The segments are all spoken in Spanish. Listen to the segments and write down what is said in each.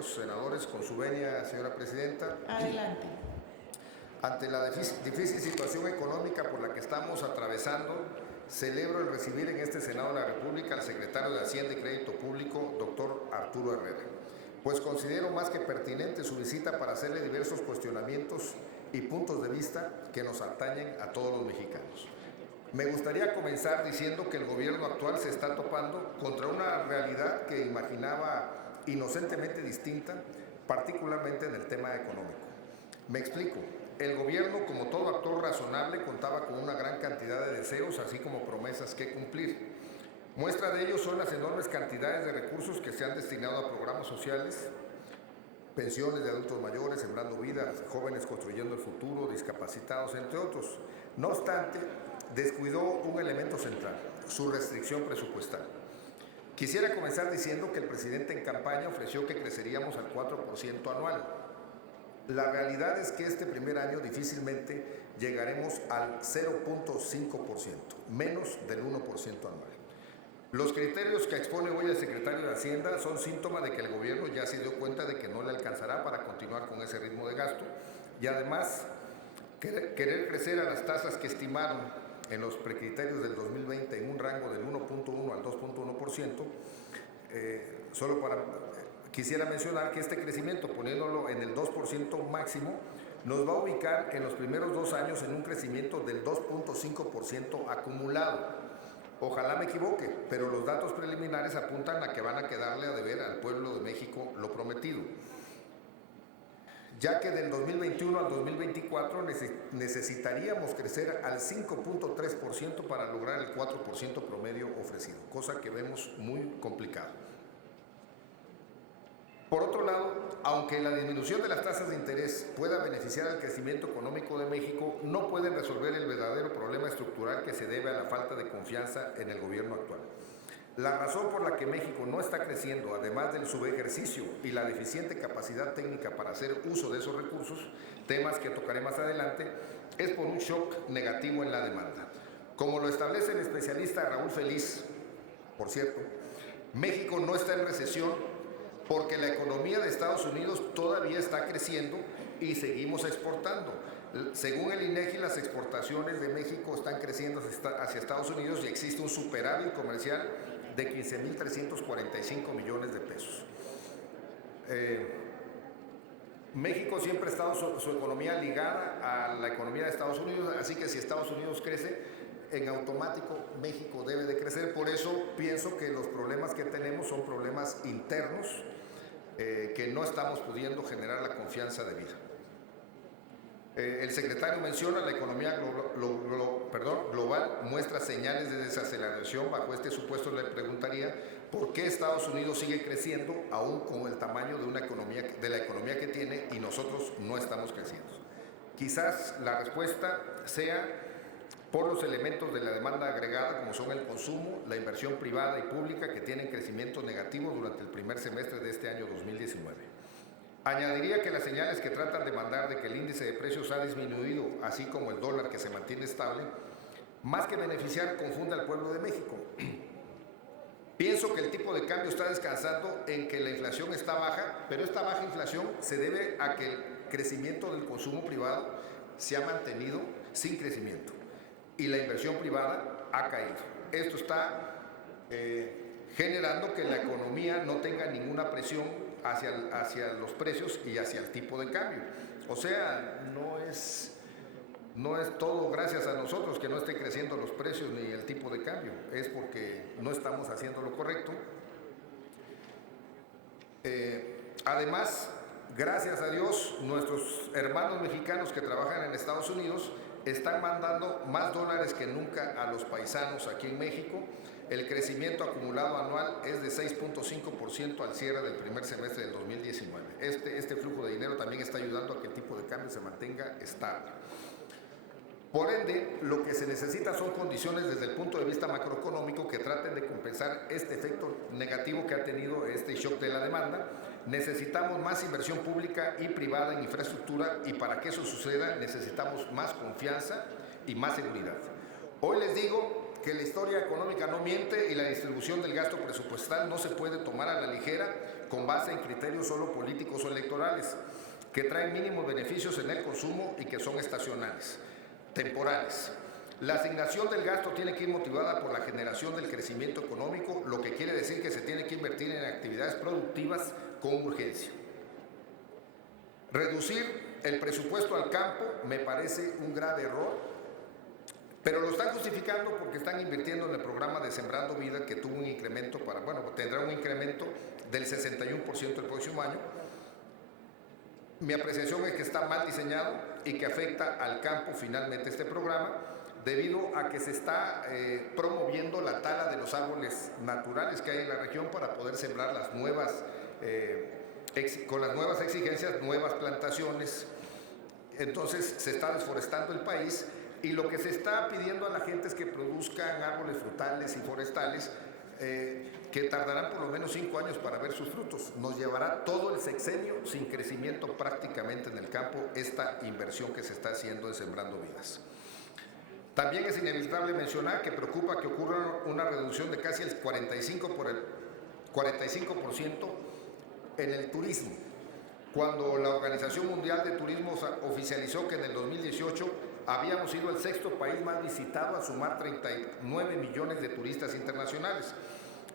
consejeros, senadores, con su venia, señora presidenta. Adelante. Ante la difícil situación económica por la que estamos atravesando, celebro el recibir en este Senado de la República al secretario de Hacienda y Crédito Público, doctor Arturo Herrera, pues considero más que pertinente su visita para hacerle diversos cuestionamientos y puntos de vista que nos atañen a todos los mexicanos. Me gustaría comenzar diciendo que el gobierno actual se está topando contra una realidad que imaginaba inocentemente distinta, particularmente en el tema económico. Me explico. El gobierno, como todo actor razonable, contaba con una gran cantidad de deseos, así como promesas que cumplir. Muestra de ello son las enormes cantidades de recursos que se han destinado a programas sociales, pensiones de adultos mayores, sembrando vidas, jóvenes construyendo el futuro, discapacitados, entre otros. No obstante, descuidó un elemento central, su restricción presupuestal. Quisiera comenzar diciendo que el presidente en campaña ofreció que creceríamos al 4% anual. La realidad es que este primer año difícilmente llegaremos al 0.5%, menos del 1% anual. Los criterios que expone hoy el secretario de Hacienda son síntoma de que el gobierno ya se dio cuenta de que no le alcanzará para continuar con ese ritmo de gasto y además querer crecer a las tasas que estimaron en los precriterios del 2020 en un rango del 1.1 al 2.1%, quisiera mencionar que este crecimiento, poniéndolo en el 2% máximo, nos va a ubicar en los primeros 2 años en un crecimiento del 2.5% acumulado. Ojalá me equivoque, pero los datos preliminares apuntan a que van a quedarle a deber al pueblo de México lo prometido, ya que del 2021 al 2024 necesitaríamos crecer al 5.3% para lograr el 4% promedio ofrecido, cosa que vemos muy complicado. Por otro lado, aunque la disminución de las tasas de interés pueda beneficiar al crecimiento económico de México, no pueden resolver el verdadero problema estructural que se debe a la falta de confianza en el gobierno actual. La razón por la que México no está creciendo, además del subejercicio y la deficiente capacidad técnica para hacer uso de esos recursos, temas que tocaré más adelante, es por un shock negativo en la demanda. Como lo establece el especialista Raúl Feliz, por cierto, México no está en recesión porque la economía de Estados Unidos todavía está creciendo y seguimos exportando. Según el INEGI, las exportaciones de México están creciendo hacia Estados Unidos y existe un superávit comercial de 15.345 millones de pesos. México siempre ha estado su economía ligada a la economía de Estados Unidos, así que si Estados Unidos crece, en automático México debe de crecer. Por eso pienso que los problemas que tenemos son problemas internos, que no estamos pudiendo generar la confianza debida. El secretario menciona la economía global muestra señales de desaceleración. Bajo este supuesto le preguntaría por qué Estados Unidos sigue creciendo aún con el tamaño de la economía que tiene y nosotros no estamos creciendo. Quizás la respuesta sea por los elementos de la demanda agregada, como son el consumo, la inversión privada y pública, que tienen crecimiento negativo durante el primer semestre de este año 2019. Añadiría que las señales que tratan de mandar de que el índice de precios ha disminuido, así como el dólar que se mantiene estable, más que beneficiar, confunde al pueblo de México. Pienso que el tipo de cambio está descansando en que la inflación está baja, pero esta baja inflación se debe a que el crecimiento del consumo privado se ha mantenido sin crecimiento y la inversión privada ha caído. Esto está generando que la economía no tenga ninguna presión hacia los precios y hacia el tipo de cambio. O sea, no es todo gracias a nosotros que no estén creciendo los precios ni el tipo de cambio, es porque no estamos haciendo lo correcto. Además, gracias a Dios, nuestros hermanos mexicanos que trabajan en Estados Unidos están mandando más dólares que nunca a los paisanos aquí en México. El crecimiento acumulado anual es de 6.5% al cierre del primer semestre del 2019. Este flujo de dinero también está ayudando a que el tipo de cambio se mantenga estable. Por ende, lo que se necesita son condiciones desde el punto de vista macroeconómico que traten de compensar este efecto negativo que ha tenido este shock de la demanda. Necesitamos más inversión pública y privada en infraestructura y para que eso suceda necesitamos más confianza y más seguridad. Hoy les digo que la historia económica no miente y la distribución del gasto presupuestal no se puede tomar a la ligera con base en criterios solo políticos o electorales, que traen mínimos beneficios en el consumo y que son estacionales, temporales. La asignación del gasto tiene que ir motivada por la generación del crecimiento económico, lo que quiere decir que se tiene que invertir en actividades productivas con urgencia. Reducir el presupuesto al campo me parece un grave error, pero lo están justificando porque están invirtiendo en el programa de Sembrando Vida, que tuvo un incremento tendrá un incremento del 61% el próximo año. Mi apreciación es que está mal diseñado y que afecta al campo finalmente este programa, debido a que se está promoviendo la tala de los árboles naturales que hay en la región para poder sembrar las nuevas, con las nuevas exigencias, nuevas plantaciones. Entonces se está desforestando el país y lo que se está pidiendo a la gente es que produzcan árboles frutales y forestales que tardarán por lo menos 5 años para ver sus frutos. Nos llevará todo el sexenio sin crecimiento prácticamente en el campo esta inversión que se está haciendo en Sembrando Vidas. También es inevitable mencionar que preocupa que ocurra una reducción de casi el 45% en el turismo, cuando la Organización Mundial de Turismo oficializó que en el 2018 habíamos sido el 6º país más visitado al sumar 39 millones de turistas internacionales.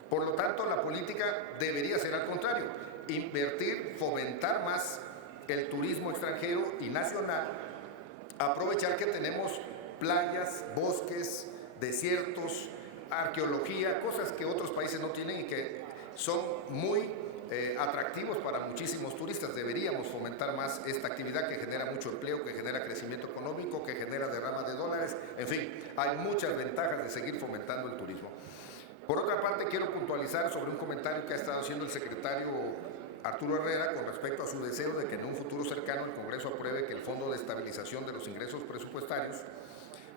Por lo tanto, la política debería ser al contrario, invertir, fomentar más el turismo extranjero y nacional, aprovechar que tenemos playas, bosques, desiertos, arqueología, cosas que otros países no tienen y que son muy atractivos para muchísimos turistas. Deberíamos fomentar más esta actividad que genera mucho empleo, que genera crecimiento económico, que genera derrama de dólares. En fin, hay muchas ventajas de seguir fomentando el turismo. Por otra parte, quiero puntualizar sobre un comentario que ha estado haciendo el secretario Arturo Herrera con respecto a su deseo de que en un futuro cercano el Congreso apruebe que el Fondo de Estabilización de los Ingresos Presupuestarios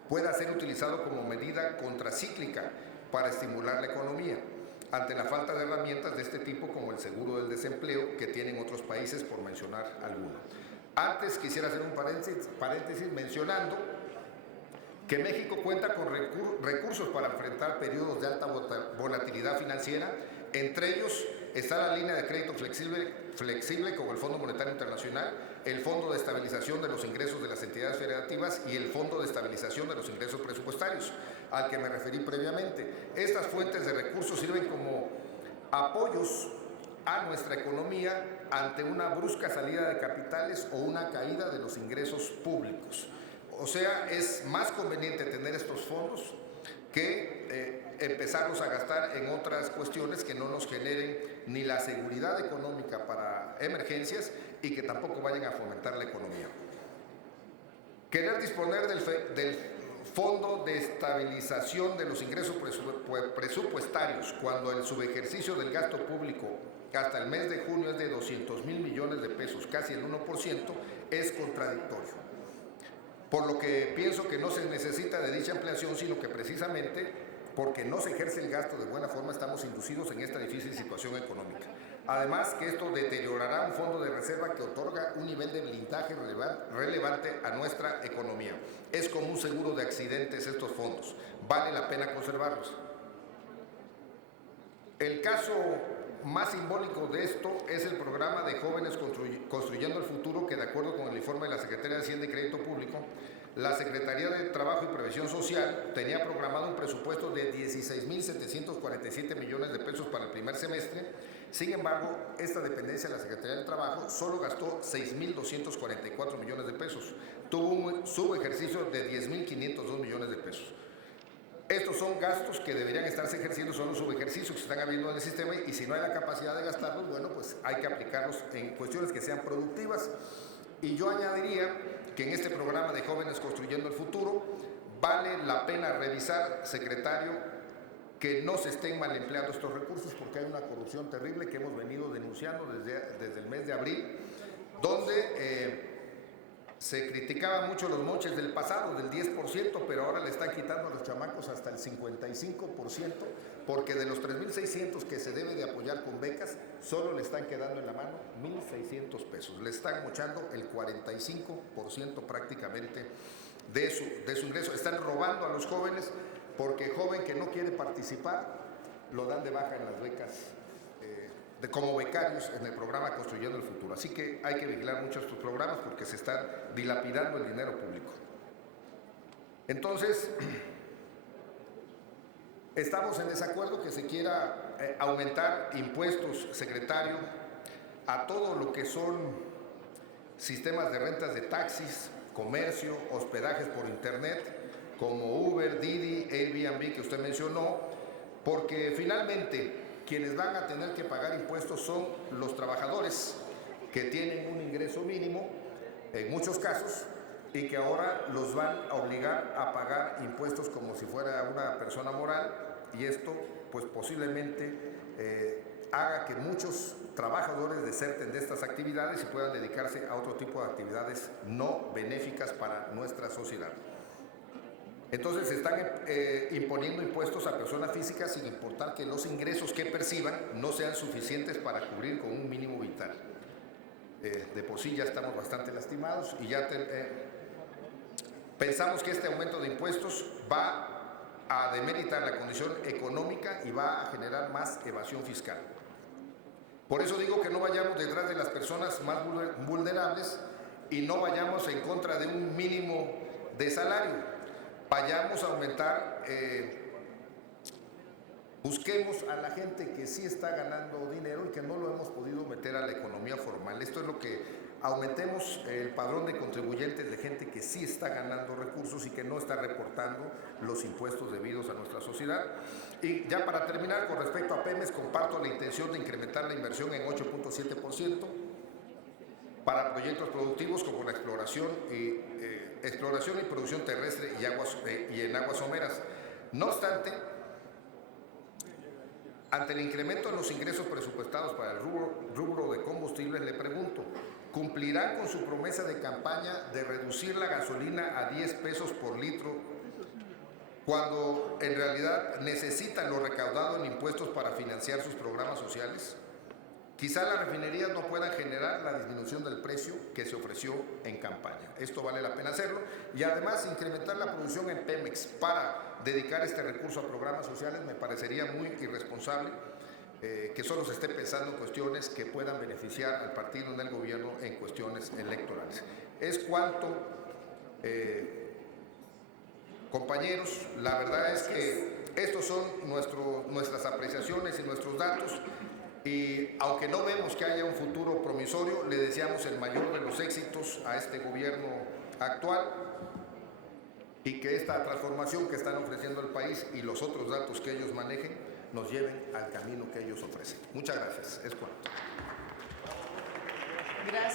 pueda ser utilizado como medida contracíclica para estimular la economía, ante la falta de herramientas de este tipo como el seguro del desempleo que tienen otros países, por mencionar alguno. Antes quisiera hacer un paréntesis mencionando que México cuenta con recursos para enfrentar periodos de alta volatilidad financiera. Entre ellos está la línea de crédito flexible con el Fondo Monetario Internacional, el Fondo de Estabilización de los Ingresos de las Entidades Federativas y el Fondo de Estabilización de los Ingresos Presupuestarios, al que me referí previamente. Estas fuentes de recursos sirven como apoyos a nuestra economía ante una brusca salida de capitales o una caída de los ingresos públicos. O sea, es más conveniente tener estos fondos que empezarlos a gastar en otras cuestiones que no nos generen ni la seguridad económica para emergencias y que tampoco vayan a fomentar la economía. Querer disponer del Fondo de Estabilización de los Ingresos Presupuestarios cuando el subejercicio del gasto público hasta el mes de junio es de 200,000 millones de pesos, casi el 1%, es contradictorio. Por lo que pienso que no se necesita de dicha ampliación, sino que precisamente porque no se ejerce el gasto de buena forma estamos inducidos en esta difícil situación económica. Además que esto deteriorará un fondo de reserva que otorga un nivel de blindaje relevante a nuestra economía. Es como un seguro de accidentes estos fondos. Vale la pena conservarlos. El caso más simbólico de esto es el programa de Jóvenes Construyendo el Futuro, que de acuerdo con el informe de la Secretaría de Hacienda y Crédito Público, la Secretaría de Trabajo y Previsión Social tenía programado un presupuesto de 16,747 millones de pesos para el primer semestre. Sin embargo, esta dependencia de la Secretaría del Trabajo solo gastó 6,244 millones de pesos. Tuvo un subejercicio de 10,502 millones de pesos. Estos son gastos que deberían estarse ejerciendo, son los subejercicios que se están habiendo en el sistema, y si no hay la capacidad de gastarlos, bueno, pues hay que aplicarlos en cuestiones que sean productivas. Y yo añadiría que en este programa de Jóvenes Construyendo el Futuro vale la pena revisar, secretario, que no se estén mal empleando estos recursos, porque hay una corrupción terrible que hemos venido denunciando desde el mes de abril, donde se criticaban mucho los moches del pasado, del 10%, pero ahora le están quitando a los chamacos hasta el 55%, porque de los 3,600 que se debe de apoyar con becas, solo le están quedando en la mano 1,600 pesos. Le están mochando el 45% prácticamente de su ingreso. Están robando a los jóvenes, porque joven que no quiere participar, lo dan de baja en las becas como becarios en el programa Construyendo el Futuro. Así que hay que vigilar mucho estos programas porque se están dilapidando el dinero público. Entonces, estamos en desacuerdo que se quiera aumentar impuestos, secretario, a todo lo que son sistemas de rentas de taxis, comercio, hospedajes por internet, como Uber, Didi, Airbnb que usted mencionó, porque finalmente quienes van a tener que pagar impuestos son los trabajadores que tienen un ingreso mínimo, en muchos casos, y que ahora los van a obligar a pagar impuestos como si fuera una persona moral, y esto pues posiblemente haga que muchos trabajadores deserten de estas actividades y puedan dedicarse a otro tipo de actividades no benéficas para nuestra sociedad. Entonces se están imponiendo impuestos a personas físicas sin importar que los ingresos que perciban no sean suficientes para cubrir con un mínimo vital. De por sí ya estamos bastante lastimados y ya pensamos que este aumento de impuestos va a demeritar la condición económica y va a generar más evasión fiscal. Por eso digo que no vayamos detrás de las personas más vulnerables y no vayamos en contra de un mínimo de salario. Vayamos a aumentar, busquemos a la gente que sí está ganando dinero y que no lo hemos podido meter a la economía formal. Esto es lo que aumentemos el padrón de contribuyentes de gente que sí está ganando recursos y que no está reportando los impuestos debidos a nuestra sociedad. Y ya para terminar, con respecto a Pemex, comparto la intención de incrementar la inversión en 8.7% para proyectos productivos como la exploración y producción terrestre y en aguas someras. No obstante, ante el incremento en los ingresos presupuestados para el rubro de combustibles, le pregunto, ¿cumplirán con su promesa de campaña de reducir la gasolina a 10 pesos por litro cuando en realidad necesitan lo recaudado en impuestos para financiar sus programas sociales? Quizá las refinerías no puedan generar la disminución del precio que se ofreció en campaña. Esto vale la pena hacerlo. Y además, incrementar la producción en Pemex para dedicar este recurso a programas sociales me parecería muy irresponsable que solo se esté pensando en cuestiones que puedan beneficiar al partido en el gobierno en cuestiones electorales. Es cuanto, compañeros, la verdad es que estos son nuestras apreciaciones y nuestros datos. Y aunque no vemos que haya un futuro promisorio, le deseamos el mayor de los éxitos a este gobierno actual y que esta transformación que están ofreciendo al país y los otros datos que ellos manejen nos lleven al camino que ellos ofrecen. Muchas gracias. Es cuanto.